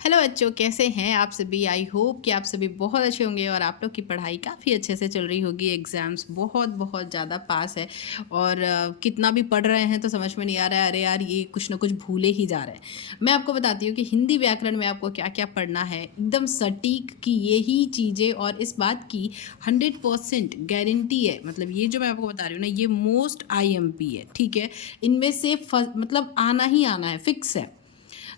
Hello बच्चों, कैसे हैं आप सभी। आई होप कि आप सभी बहुत अच्छे होंगे और आप लोग की पढ़ाई काफ़ी अच्छे से चल रही होगी। एग्ज़ाम्स बहुत बहुत ज़्यादा पास है और कितना भी पढ़ रहे हैं तो समझ में नहीं आ रहा है, अरे यार ये कुछ ना कुछ भूले ही जा रहे हैं। मैं आपको बताती हूँ कि हिंदी व्याकरण में आपको क्या क्या पढ़ना है, एकदम सटीक की यही चीज़ें, और इस बात की 100% गारंटी है। मतलब ये जो मैं आपको बता रही हूँ ना, ये मोस्ट IMP है, ठीक है। इनमें से मतलब आना ही आना है, फिक्स है।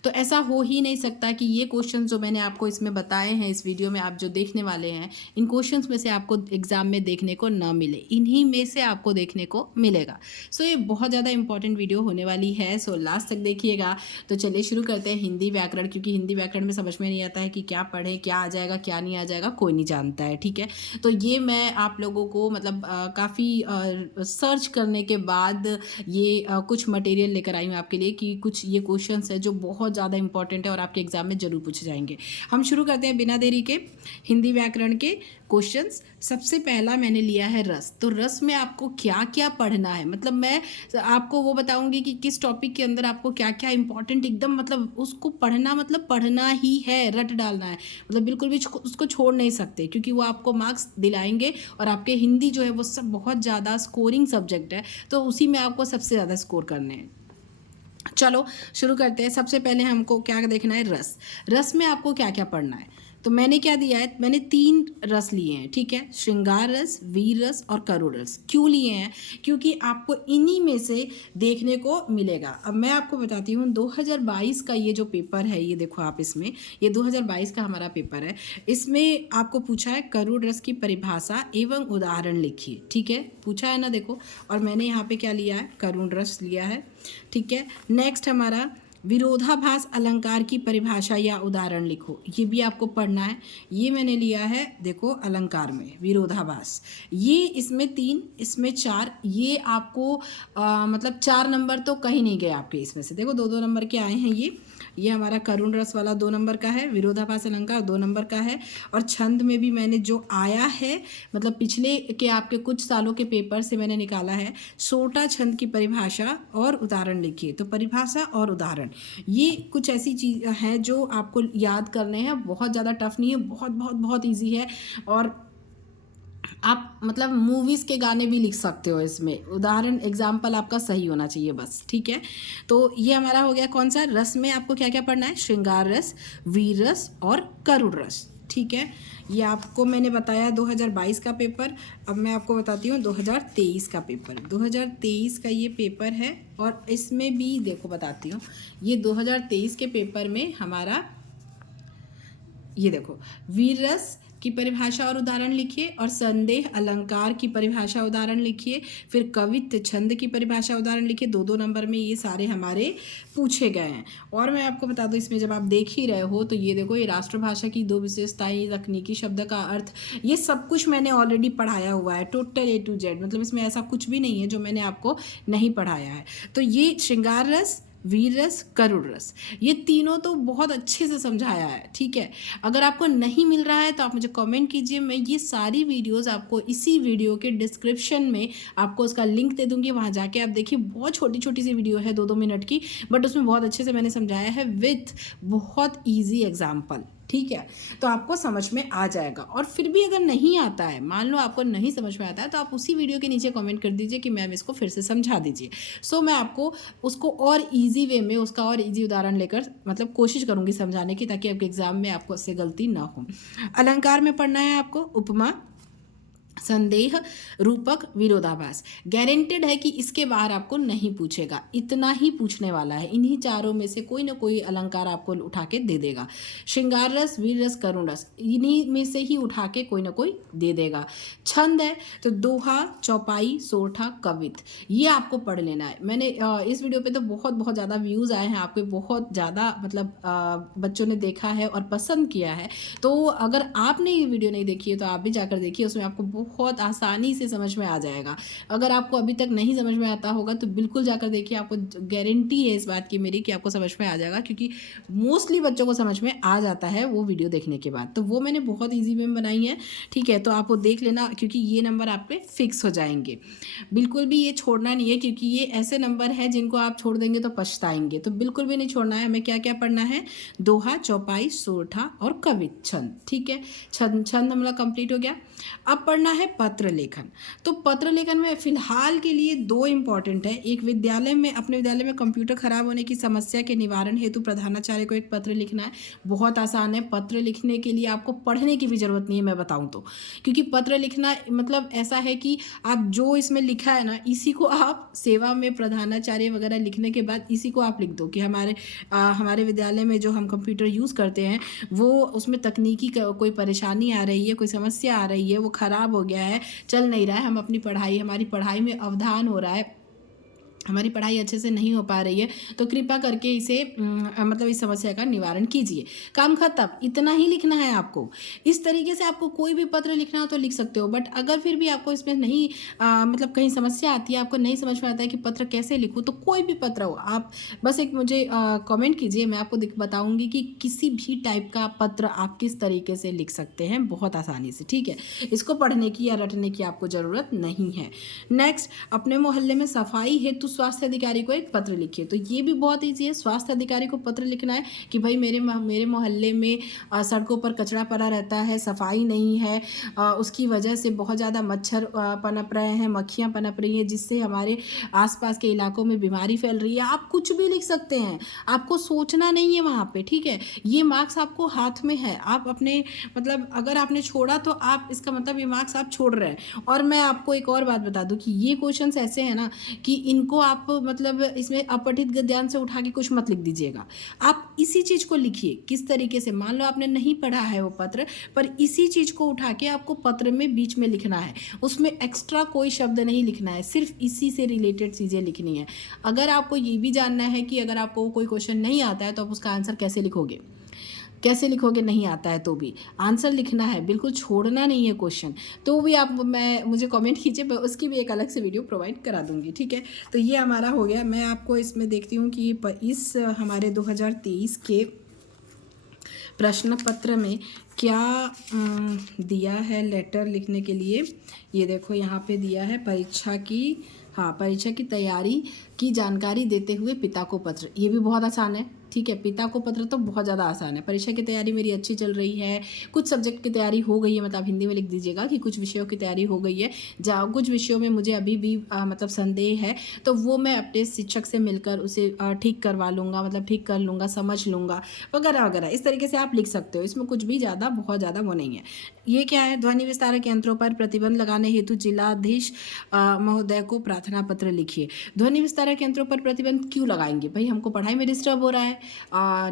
तो ऐसा हो ही नहीं सकता कि ये क्वेश्चन जो मैंने आपको इसमें बताए हैं, इस वीडियो में आप जो देखने वाले हैं, इन क्वेश्चंस में से आपको एग्जाम में देखने को ना मिले, इन्हीं में से आपको देखने को मिलेगा। सो ये बहुत ज़्यादा इंपॉर्टेंट वीडियो होने वाली है, सो लास्ट तक देखिएगा। तो चलिए शुरू करते हैं हिंदी व्याकरण, क्योंकि हिंदी व्याकरण में समझ में नहीं आता है कि क्या पढ़ें, क्या आ जाएगा क्या नहीं आ जाएगा, कोई नहीं जानता है, ठीक है। तो ये मैं आप लोगों को मतलब काफ़ी सर्च करने के बाद ये कुछ मटेरियल लेकर आई हूँ आपके लिए, कि कुछ ये क्वेश्चंस है जो बहुत ज़्यादा इंपॉर्टेंट है और आपके एग्जाम में जरूर पूछे जाएंगे। हम शुरू करते हैं बिना देरी के हिंदी व्याकरण के क्वेश्चंस। सबसे पहला मैंने लिया है रस। तो रस में आपको क्या क्या पढ़ना है, मतलब मैं आपको वो बताऊंगी कि किस टॉपिक के अंदर आपको क्या क्या इंपॉर्टेंट, एकदम मतलब उसको पढ़ना, मतलब पढ़ना ही है, रट डालना है, मतलब बिल्कुल भी उसको छोड़ नहीं सकते, क्योंकि वो आपको मार्क्स दिलाएंगे। और आपके हिंदी जो है वो सब बहुत ज़्यादा स्कोरिंग सब्जेक्ट है, तो उसी में आपको सबसे ज़्यादा स्कोर करने हैं। चलो शुरू करते हैं। सबसे पहले हमको क्या देखना है, रस। रस में आपको क्या क्या पढ़ना है। तो मैंने क्या दिया है, मैंने 3 रस लिए हैं, ठीक है। श्रृंगार रस, वीर रस और करुण रस। क्यों लिए हैं, क्योंकि आपको इन्हीं में से देखने को मिलेगा। अब मैं आपको बताती हूँ 2022 का ये जो पेपर है, ये देखो आप, इसमें ये 2022 का हमारा पेपर है। इसमें आपको पूछा है करुण रस की परिभाषा एवं उदाहरण लिखिए, ठीक है, पूछा है ना, देखो। और मैंने यहाँ पे क्या लिया है, करुण रस लिया है, ठीक है। नेक्स्ट हमारा विरोधाभास अलंकार की परिभाषा या उदाहरण लिखो, ये भी आपको पढ़ना है। ये मैंने लिया है, देखो, अलंकार में विरोधाभास। ये इसमें 3, इसमें 4, ये आपको मतलब 4 नंबर तो कहीं नहीं गए आपके इसमें से, देखो 2-2 नंबर के आए हैं। ये हमारा करुण रस वाला 2 नंबर का है, विरोधाभास अलंकार 2 नंबर का है। और छंद में भी मैंने जो आया है, मतलब पिछले के आपके कुछ सालों के पेपर से मैंने निकाला है, सोटा छंद की परिभाषा और उदाहरण लिखिए। तो परिभाषा और उदाहरण, ये कुछ ऐसी चीज़ है जो आपको याद करने हैं, बहुत ज़्यादा टफ नहीं है, बहुत बहुत बहुत ईजी है। और आप मतलब मूवीज़ के गाने भी लिख सकते हो इसमें, उदाहरण एग्जाम्पल आपका सही होना चाहिए बस, ठीक है। तो ये हमारा हो गया कौन सा रस में आपको क्या क्या पढ़ना है, श्रृंगार रस, वीर रस और करुण रस, ठीक है। ये आपको मैंने बताया 2022 का पेपर। अब मैं आपको बताती हूँ 2023 का पेपर। 2023 का ये पेपर है और इसमें भी देखो बताती हूँ, ये 2023 के पेपर में हमारा, ये देखो, वीर रस की परिभाषा और उदाहरण लिखिए, और संदेह अलंकार की परिभाषा उदाहरण लिखिए, फिर कवित्व छंद की परिभाषा उदाहरण लिखिए। 2-2 नंबर में ये सारे हमारे पूछे गए हैं। और मैं आपको बता दूं, इसमें जब आप देख ही रहे हो तो ये देखो, ये राष्ट्रभाषा की 2 विशेषताएं, तकनीकी शब्द का अर्थ, ये सब कुछ मैंने ऑलरेडी पढ़ाया हुआ है, टोटल A to Z। मतलब इसमें ऐसा कुछ भी नहीं है जो मैंने आपको नहीं पढ़ाया है। तो ये श्रृंगार रस, वीर रस, करुण रस, ये तीनों तो बहुत अच्छे से समझाया है, ठीक है। अगर आपको नहीं मिल रहा है तो आप मुझे कमेंट कीजिए, मैं ये सारी वीडियोस आपको इसी वीडियो के डिस्क्रिप्शन में आपको उसका लिंक दे दूंगी, वहाँ जाके आप देखिए। बहुत छोटी छोटी सी वीडियो है, 2-2 मिनट की, बट उसमें बहुत अच्छे से मैंने समझाया है विथ बहुत ईजी एग्जाम्पल, ठीक है। तो आपको समझ में आ जाएगा। और फिर भी अगर नहीं आता है, मान लो आपको नहीं समझ में आता है, तो आप उसी वीडियो के नीचे कमेंट कर दीजिए कि मैम इसको फिर से समझा दीजिए। सो मैं आपको उसको और इजी वे में, उसका और इजी उदाहरण लेकर मतलब कोशिश करूंगी समझाने की, ताकि आपके एग्जाम में आपको उससे गलती ना हो। अलंकार में पढ़ना है आपको उपमा, संदेह, रूपक, विरोधाभास। गारंटेड है कि इसके बाहर आपको नहीं पूछेगा, इतना ही पूछने वाला है। इन्हीं चारों में से कोई ना कोई अलंकार आपको उठा के दे देगा। श्रृंगार रस, वीर रस, करुण रस, इन्हीं में से ही उठा के कोई ना कोई दे देगा। छंद है तो दोहा, चौपाई, सोरठा, कवित, ये आपको पढ़ लेना है। मैंने इस वीडियो पे तो बहुत बहुत ज़्यादा व्यूज़ आए हैं, आपके बहुत ज़्यादा मतलब बच्चों ने देखा है और पसंद किया है। तो अगर आपने ये वीडियो नहीं देखी है तो आप भी जाकर देखिए, उसमें आपको बहुत आसानी से समझ में आ जाएगा। अगर आपको अभी तक नहीं समझ में आता होगा तो बिल्कुल जाकर देखिए, आपको गारंटी है इस बात की मेरी कि आपको समझ में आ जाएगा, क्योंकि मोस्टली बच्चों को समझ में आ जाता है वो वीडियो देखने के बाद। तो वो मैंने बहुत ईजी वे में बनाई है, ठीक है। तो आप वो देख लेना, क्योंकि ये नंबर आप पे फिक्स हो जाएंगे। बिल्कुल भी ये छोड़ना नहीं है, क्योंकि ये ऐसे नंबर हैं जिनको आप छोड़ देंगे तो पछताएंगे। तो बिल्कुल भी नहीं छोड़ना है। हमें क्या क्या पढ़ना है? दोहा, चौपाई, सोरठा और कवित छंद, ठीक है। छंद छंद हमारा कंप्लीट हो गया। अब पढ़ना है पत्र लेखन। तो पत्र लेखन में फिलहाल के लिए दो इंपॉर्टेंट है। एक, अपने विद्यालय में कंप्यूटर खराब होने की समस्या के निवारण हेतु प्रधानाचार्य को एक पत्र लिखना है। बहुत आसान है। पत्र लिखने के लिए आपको पढ़ने की भी जरूरत नहीं है, मैं बताऊं तो, क्योंकि पत्र लिखना मतलब ऐसा है कि आप जो इसमें लिखा है ना, इसी को आप सेवा में प्रधानाचार्य वगैरह लिखने के बाद इसी को आप लिख दो कि हमारे विद्यालय में जो हम कंप्यूटर यूज़ करते हैं वो उसमें तकनीकी कोई परेशानी आ रही है, कोई समस्या आ रही है, वो ख़राब हो गया है, चल नहीं रहा है, हमारी पढ़ाई में अवधान हो रहा है, हमारी पढ़ाई अच्छे से नहीं हो पा रही है, तो कृपया करके इसे मतलब इस समस्या का निवारण कीजिए। काम खत्म। इतना ही लिखना है आपको। इस तरीके से आपको कोई भी पत्र लिखना हो तो लिख सकते हो। बट अगर फिर भी आपको इसमें नहीं मतलब कहीं समस्या आती है, आपको नहीं समझ में आता है कि पत्र कैसे लिखूँ, तो कोई भी पत्र हो, आप बस एक मुझे कमेंट कीजिए, मैं आपको बताऊँगी कि किसी भी टाइप का पत्र आप किस तरीके से लिख सकते हैं बहुत आसानी से, ठीक है। इसको पढ़ने की या रटने की आपको ज़रूरत नहीं है। नेक्स्ट, अपने मोहल्ले में सफाई हेतु स्वास्थ्य अधिकारी को एक पत्र लिखिए। तो ये भी बहुत ईजी है। स्वास्थ्य अधिकारी को पत्र लिखना है कि भाई मेरे मोहल्ले में सड़कों पर कचरा पड़ा रहता है, सफाई नहीं है, उसकी वजह से बहुत ज़्यादा मच्छर पनप रहे हैं, मक्खियाँ पनप रही हैं, जिससे हमारे आसपास के इलाकों में बीमारी फैल रही है। आप कुछ भी लिख सकते हैं, आपको सोचना नहीं है वहाँ पे, ठीक है। ये मार्क्स आपको हाथ में है। आप अपने मतलब अगर आपने छोड़ा तो आप इसका मतलब ये मार्क्स आप छोड़ रहे हैं। और मैं आपको एक और बात बता दूं कि ये क्वेश्चंस ऐसे हैं ना कि इनको आप मतलब इसमें अपठित गद्यांश से उठा के कुछ मत लिख दीजिएगा। आप इसी चीज़ को लिखिए। किस तरीके से, मान लो आपने नहीं पढ़ा है वो पत्र, पर इसी चीज़ को उठा के आपको पत्र में बीच में लिखना है। उसमें एक्स्ट्रा कोई शब्द नहीं लिखना है, सिर्फ इसी से रिलेटेड चीज़ें लिखनी है। अगर आपको ये भी जानना है कि अगर आपको कोई क्वेश्चन नहीं आता है तो आप उसका आंसर कैसे लिखोगे, नहीं आता है तो भी आंसर लिखना है, बिल्कुल छोड़ना नहीं है क्वेश्चन। तो भी आप मुझे कमेंट कीजिए, मैं उसकी भी एक अलग से वीडियो प्रोवाइड करा दूंगी, ठीक है। तो ये हमारा हो गया। मैं आपको इसमें देखती हूँ कि इस हमारे 2023 के प्रश्न पत्र में क्या दिया है लेटर लिखने के लिए। ये देखो यहाँ पे दिया है परीक्षा की तैयारी की जानकारी देते हुए पिता को पत्र। ये भी बहुत आसान है, ठीक है। पिता को पत्र तो बहुत ज़्यादा आसान है। परीक्षा की तैयारी मेरी अच्छी चल रही है, कुछ सब्जेक्ट की तैयारी हो गई है, मतलब हिंदी में लिख दीजिएगा कि कुछ विषयों की तैयारी हो गई है, जहाँ कुछ विषयों में मुझे अभी भी मतलब संदेह है, तो वो मैं अपने शिक्षक से मिलकर उसे ठीक करवा लूँगा, मतलब ठीक कर लूँगा, समझ लूँगा, वगैरह वगैरह। इस तरीके से आप लिख सकते हो। इसमें कुछ भी बहुत ज़्यादा वो नहीं है। ये क्या है? ध्वनि विस्तारक यंत्रों पर प्रतिबंध लगाने हेतु जिलाधीश महोदय को प्रार्थना पत्र लिखिए। ध्वनि विस्तारक यंत्रों पर प्रतिबंध क्यों लगाएंगे भाई? हमको पढ़ाई में डिस्टर्ब हो रहा है,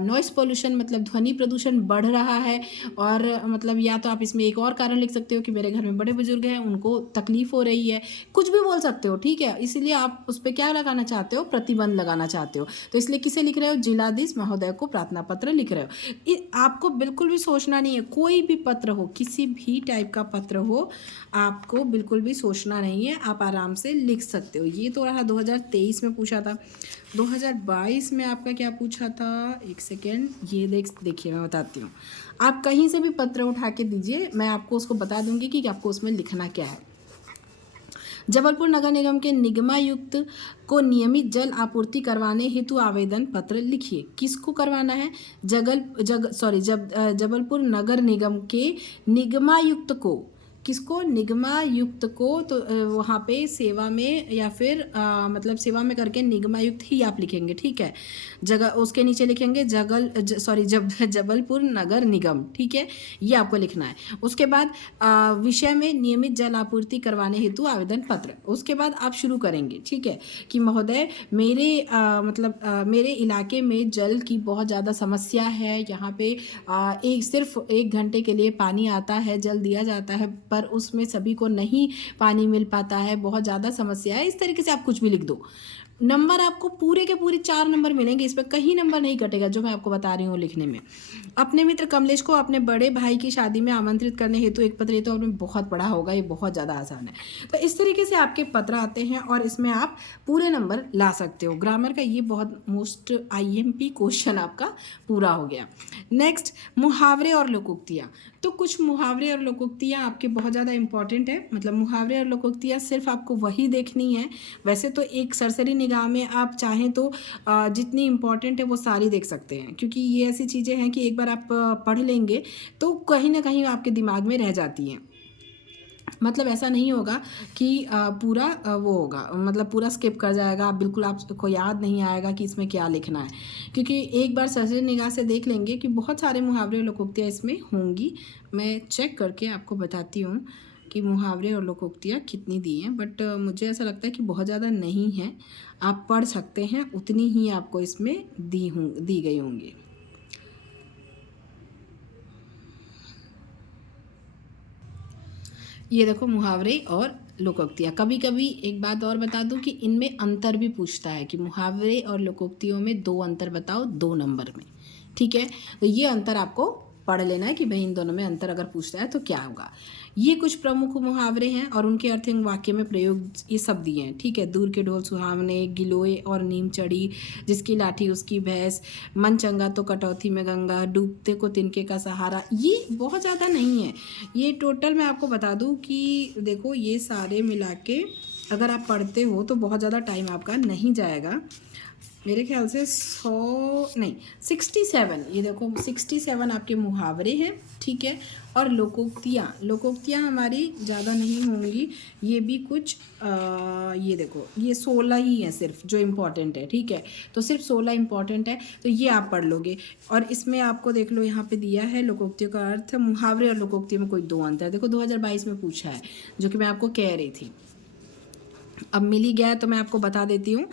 नॉइस पोल्यूशन मतलब ध्वनि प्रदूषण बढ़ रहा है, और मतलब या तो आप इसमें एक और कारण लिख सकते हो कि मेरे घर में बड़े बुजुर्ग हैं, उनको तकलीफ हो रही है, कुछ भी बोल सकते हो, ठीक है। इसीलिए आप उस पर क्या लगाना चाहते हो? प्रतिबंध लगाना चाहते हो। तो इसलिए किसे लिख रहे हो? जिलाधीश महोदय को प्रार्थना पत्र लिख रहे हो। आपको बिल्कुल भी सोचना नहीं है। कोई भी पत्र हो, किसी भी टाइप का पत्र हो, आपको बिल्कुल भी सोचना नहीं है, आप आराम से लिख सकते हो। ये तो रहा 2023 में पूछा था। 2022 में आपका क्या पूछा था? एक सेकेंड, ये देखिए मैं बताती हूँ। आप कहीं से भी पत्र उठा के दीजिए, मैं आपको उसको बता दूंगी कि आपको उसमें लिखना क्या है। जबलपुर नगर निगम के निगमायुक्त को नियमित जल आपूर्ति करवाने हेतु आवेदन पत्र लिखिए। किसको करवाना है? जबलपुर नगर निगम के निगमायुक्त को। किसको? निगमायुक्त को। तो वहाँ पे सेवा में या फिर मतलब सेवा में करके निगमायुक्त ही आप लिखेंगे, ठीक है। उसके नीचे लिखेंगे जबलपुर नगर निगम, ठीक है। ये आपको लिखना है। उसके बाद विषय में नियमित जल आपूर्ति करवाने हेतु आवेदन पत्र। उसके बाद आप शुरू करेंगे, ठीक है, कि महोदय मेरे इलाके में जल की बहुत ज़्यादा समस्या है। यहाँ पे सिर्फ 1 घंटे के लिए पानी आता है, जल दिया जाता है, पर उसमें सभी को नहीं पानी मिल पाता है, बहुत ज़्यादा समस्या है। इस तरीके से आप कुछ भी लिख दो। नंबर आपको पूरे के पूरे 4 नंबर मिलेंगे, इसमें कहीं नंबर नहीं कटेगा जो मैं आपको बता रही हूँ लिखने में। अपने मित्र कमलेश को अपने बड़े भाई की शादी में आमंत्रित करने हेतु एक पत्र, ये तो आपने बहुत पढ़ा होगा, ये बहुत ज़्यादा आसान है। तो इस तरीके से आपके पत्र आते हैं और इसमें आप पूरे नंबर ला सकते हो। ग्रामर का ये बहुत मोस्ट IMP क्वेश्चन आपका पूरा हो गया। नेक्स्ट, मुहावरे और लोकोक्तियाँ। तो कुछ मुहावरे और लोकोक्तियाँ आपके बहुत ज़्यादा इंपॉर्टेंट है। मतलब मुहावरे और लोकोक्तियाँ सिर्फ आपको वही देखनी है। वैसे तो एक सरसरी निगाह में आप चाहें तो जितनी इम्पॉर्टेंट है वो सारी देख सकते हैं, क्योंकि ये ऐसी चीज़ें हैं कि एक बार आप पढ़ लेंगे तो कहीं ना कहीं आपके दिमाग में रह जाती हैं। मतलब ऐसा नहीं होगा कि पूरा वो होगा, मतलब पूरा स्किप कर जाएगा आप, बिल्कुल आपको याद नहीं आएगा कि इसमें क्या लिखना है, क्योंकि एक बार सरसरी निगाह से देख लेंगे कि बहुत सारे मुहावरे और लोकोक्तियाँ इसमें होंगी। मैं चेक करके आपको बताती हूँ कि मुहावरे और लोकोक्तियाँ कितनी दी हैं, बट मुझे ऐसा लगता है कि बहुत ज़्यादा नहीं है। आप पढ़ सकते हैं, उतनी ही आपको इसमें दी गई होंगी। ये देखो मुहावरे और लोकोक्तियाँ। कभी कभी एक बात और बता दूं कि इनमें अंतर भी पूछता है कि मुहावरे और लोकोक्तियों में 2 अंतर बताओ 2 नंबर में। ठीक है, तो ये अंतर आपको पढ़ लेना है कि भाई इन दोनों में अंतर अगर पूछता है तो क्या होगा। ये कुछ प्रमुख मुहावरे हैं और उनके अर्थ एवं वाक्य में प्रयोग ये सब दिए हैं। ठीक है, दूर के ढोल सुहावने, गिलोय और नीम चढ़ी, जिसकी लाठी उसकी भैंस, मन चंगा तो कटौती में गंगा, डूबते को तिनके का सहारा। ये बहुत ज़्यादा नहीं है, ये टोटल मैं आपको बता दूं कि देखो ये सारे मिला के अगर आप पढ़ते हो तो बहुत ज़्यादा टाइम आपका नहीं जाएगा। मेरे ख्याल से 100 नहीं 67, ये देखो 67 आपके मुहावरे हैं। ठीक है, और लोकोक्तियाँ हमारी ज़्यादा नहीं होंगी, ये भी कुछ ये देखो ये 16 ही है सिर्फ जो इम्पोर्टेंट है। ठीक है, तो सिर्फ 16 इम्पॉर्टेंट है, तो ये आप पढ़ लोगे। और इसमें आपको देख लो यहाँ पे दिया है लोकोक्तियों का अर्थ। मुहावरे और लोकोक्तियों में कोई 2 अंतर है, देखो 2022 में पूछा है, जो कि मैं आपको कह रही थी। अब मिल ही गया तो मैं आपको बता देती हूँ।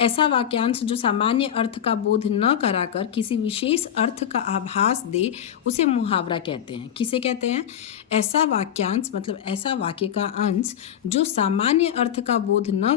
ऐसा वाक्यांश जो सामान्य अर्थ का बोध न कराकर किसी विशेष अर्थ का आभास दे उसे मुहावरा कहते हैं। किसे कहते हैं? ऐसा वाक्यांश मतलब ऐसा वाक्य का अंश जो सामान्य अर्थ का बोध न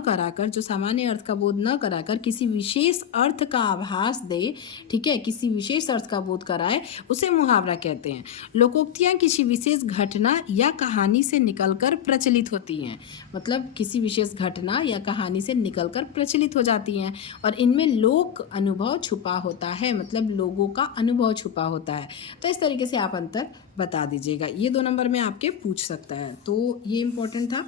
कराकर किसी विशेष अर्थ का आभास दे, ठीक है, किसी विशेष अर्थ का बोध कराए, उसे मुहावरा कहते हैं। लोकोक्तियाँ किसी विशेष घटना या कहानी से निकलकर प्रचलित होती हैं, मतलब किसी विशेष घटना या कहानी से निकलकर प्रचलित हो जाती हैं, और इनमें लोक अनुभव छुपा होता है, मतलब लोगों का अनुभव छुपा होता है। तो इस तरीके से आप अंतर बता दीजिएगा। ये 2 नंबर में आपके पूछ सकता है, तो ये इम्पोर्टेंट था।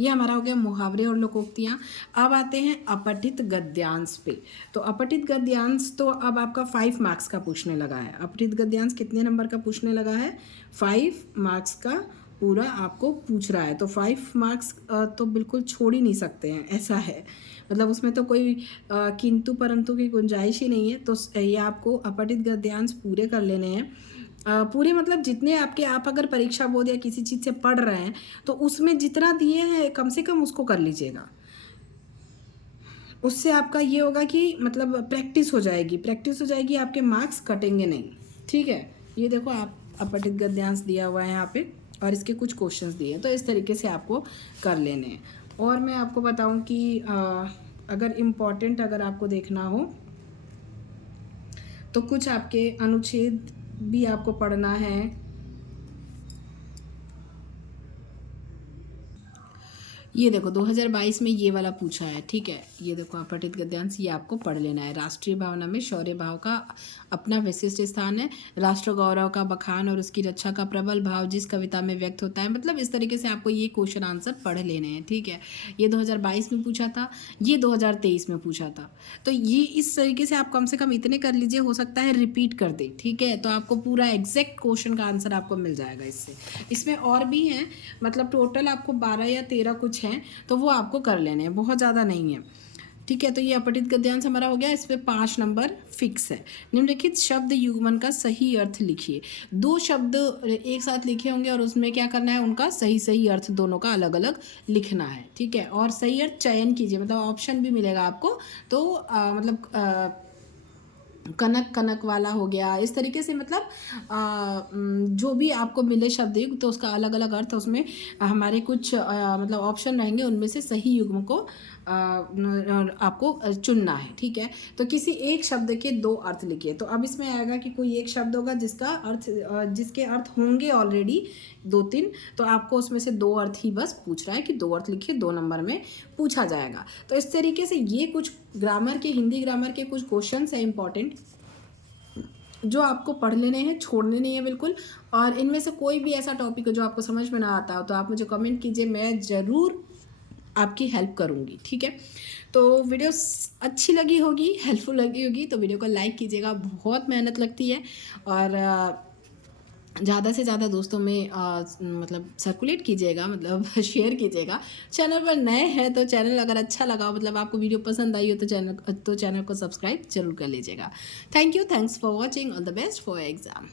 ये हमारा हो गया मुहावरे और लोकोक्तियाँ। अब आते हैं अपठित गद्यांश पे। तो अपठित गद्यांश तो अब आपका 5 मार्क्स का पूछने लगा है। अपठित गद्यांश कितने नंबर का पूछने लगा है? 5 मार्क्स का पूरा आपको पूछ रहा है। तो 5 मार्क्स तो बिल्कुल छोड़ ही नहीं सकते हैं, ऐसा है। मतलब उसमें तो कोई किंतु परंतु की गुंजाइश ही नहीं है। तो ये आपको अपठित गद्यांश पूरे कर लेने हैं। पूरे मतलब जितने आपके, आप अगर परीक्षा बोर्ड या किसी चीज़ से पढ़ रहे हैं तो उसमें जितना दिए हैं कम से कम उसको कर लीजिएगा। उससे आपका ये होगा कि मतलब प्रैक्टिस हो जाएगी, आपके मार्क्स कटेंगे नहीं। ठीक है, ये देखो आप अपठित गद्यांश दिया हुआ है यहाँ पे और इसके कुछ क्वेश्चंस दिए हैं, तो इस तरीके से आपको कर लेने हैं। और मैं आपको बताऊं कि अगर इम्पॉर्टेंट अगर आपको देखना हो तो कुछ आपके अनुच्छेद भी आपको पढ़ना है। ये देखो 2022 में ये वाला पूछा है। ठीक है, ये देखो अपठित गद्यांश, ये आपको पढ़ लेना है। राष्ट्रीय भावना में शौर्य भाव का अपना विशिष्ट स्थान है। राष्ट्र गौरव का बखान और उसकी रक्षा का प्रबल भाव जिस कविता में व्यक्त होता है। मतलब इस तरीके से आपको ये क्वेश्चन आंसर पढ़ लेने हैं। ठीक है, ये 2022 में पूछा था, ये 2023 में पूछा था। तो ये इस तरीके से आप कम से कम इतने कर लीजिए, हो सकता है रिपीट कर दे। ठीक है, तो आपको पूरा एग्जैक्ट क्वेश्चन का आंसर आपको मिल जाएगा इससे। इसमें और भी हैं, मतलब टोटल आपको 12 या 13 कुछ हैं, तो वो आपको कर लेने हैं, बहुत ज़्यादा नहीं है। ठीक है, तो ये अपठित गद्यांश हमारा हो गया। इस पे 5 नंबर फिक्स है। निम्नलिखित शब्द युग्मन का सही अर्थ लिखिए। 2 शब्द एक साथ लिखे होंगे और उसमें क्या करना है, उनका सही अर्थ दोनों का अलग अलग लिखना है। ठीक है, और सही अर्थ चयन कीजिए, मतलब ऑप्शन भी मिलेगा आपको। तो मतलब कनक वाला हो गया, इस तरीके से मतलब जो भी आपको मिले शब्द युग तो उसका अलग अलग अर्थ, उसमें हमारे कुछ मतलब ऑप्शन रहेंगे, उनमें से सही युग्म को आपको चुनना है, ठीक है। तो किसी एक शब्द के 2 अर्थ लिखिए। तो अब इसमें आएगा कि कोई एक शब्द होगा जिसका अर्थ जिसके अर्थ होंगे ऑलरेडी 2-3, तो आपको उसमें से 2 अर्थ ही बस पूछ रहा है कि 2 अर्थ लिखिए, 2 नंबर में पूछा जाएगा। तो इस तरीके से ये कुछ ग्रामर के, हिंदी ग्रामर के कुछ क्वेश्चंस हैं इंपॉर्टेंट, जो आपको पढ़ लेने हैं, छोड़ने नहीं है बिल्कुल। और इनमें से कोई भी ऐसा टॉपिक हो जो आपको समझ में ना आता हो तो आप मुझे कमेंट कीजिए, मैं ज़रूर आपकी हेल्प करूँगी, ठीक है। तो वीडियो अच्छी लगी होगी, हेल्पफुल लगी होगी तो वीडियो को लाइक कीजिएगा, बहुत मेहनत लगती है। और ज़्यादा से ज़्यादा दोस्तों में मतलब सर्कुलेट कीजिएगा, मतलब शेयर कीजिएगा। चैनल पर नए हैं तो चैनल अगर अच्छा लगा, मतलब आपको वीडियो पसंद आई हो तो चैनल को सब्सक्राइब जरूर कर लीजिएगा। Thank you, thanks for watching, all the best for exam.